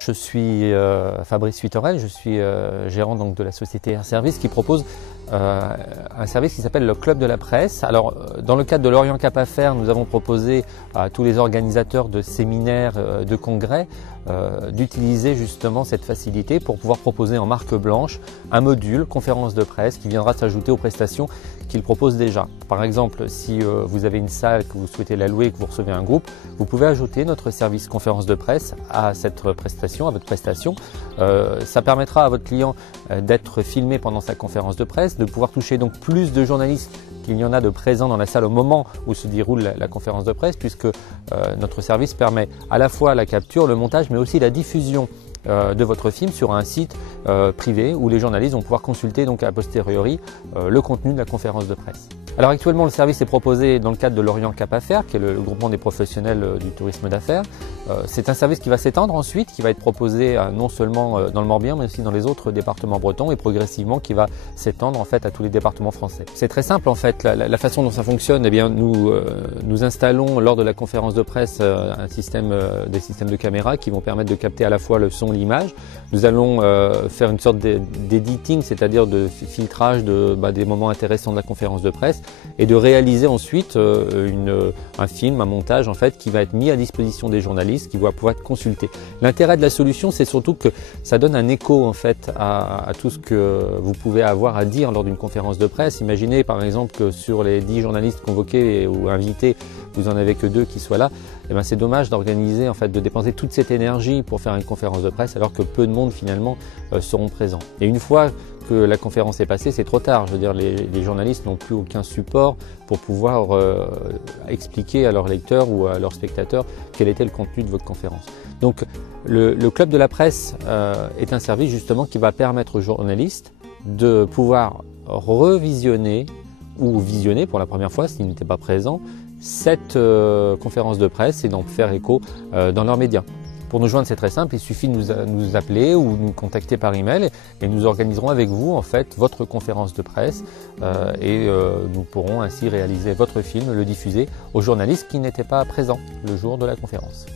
Je suis Fabrice Huitterel, je suis gérant donc de la société Air Service qui propose un service qui s'appelle le Club de la Presse. Alors dans le cadre de l'Orient Cap Affaires, nous avons proposé à tous les organisateurs de séminaires, de congrès, d'utiliser justement cette facilité pour pouvoir proposer en marque blanche un module conférence de presse qui viendra s'ajouter aux prestations qu'ils proposent déjà. Par exemple, si vous avez une salle, que vous souhaitez la louer, que vous recevez un groupe, vous pouvez ajouter notre service conférence de presse à cette prestation, à votre prestation. Ça permettra à votre client d'être filmé pendant sa conférence de presse, de pouvoir toucher donc plus de journalistes qu'il y en a de présents dans la salle au moment où se déroule la conférence de presse, puisque notre service permet à la fois la capture, le montage, mais aussi la diffusion de votre film sur un site privé où les journalistes vont pouvoir consulter donc a posteriori le contenu de la conférence de presse. Alors actuellement, le service est proposé dans le cadre de l'Orient Cap Affaires, qui est le groupement des professionnels du tourisme d'affaires. C'est un service qui va s'étendre ensuite, qui va être proposé non seulement dans le Morbihan, mais aussi dans les autres départements bretons et progressivement qui va s'étendre en fait à tous les départements français. C'est très simple en fait, la façon dont ça fonctionne, eh bien nous installons lors de la conférence de presse des systèmes de caméras qui vont permettre de capter à la fois le son, l'image. Nous allons faire une sorte d'editing, c'est-à-dire de filtrage des moments intéressants de la conférence de presse et de réaliser ensuite un film, un montage en fait qui va être mis à disposition des journalistes qui vont pouvoir être consultés. L'intérêt de la solution, c'est surtout que ça donne un écho en fait à tout ce que vous pouvez avoir à dire lors d'une conférence de presse. Imaginez par exemple que sur les 10 journalistes convoqués ou invités, vous en avez que 2 qui soient là. Eh bien, c'est dommage d'organiser en fait, de dépenser toute cette énergie pour faire une conférence de presse alors que peu de monde finalement seront présents. Et une fois que la conférence est passée, c'est trop tard. Je veux dire, les journalistes n'ont plus aucun support pour pouvoir expliquer à leurs lecteurs ou à leurs spectateurs quel était le contenu de votre conférence. Donc le Club de la Presse est un service justement qui va permettre aux journalistes de pouvoir revisionner ou visionner pour la première fois s'ils n'étaient pas présents cette conférence de presse et d'en faire écho dans leurs médias. Pour nous joindre, c'est très simple, il suffit de nous appeler ou nous contacter par email et nous organiserons avec vous en fait votre conférence de presse et nous pourrons ainsi réaliser votre film, le diffuser aux journalistes qui n'étaient pas présents le jour de la conférence.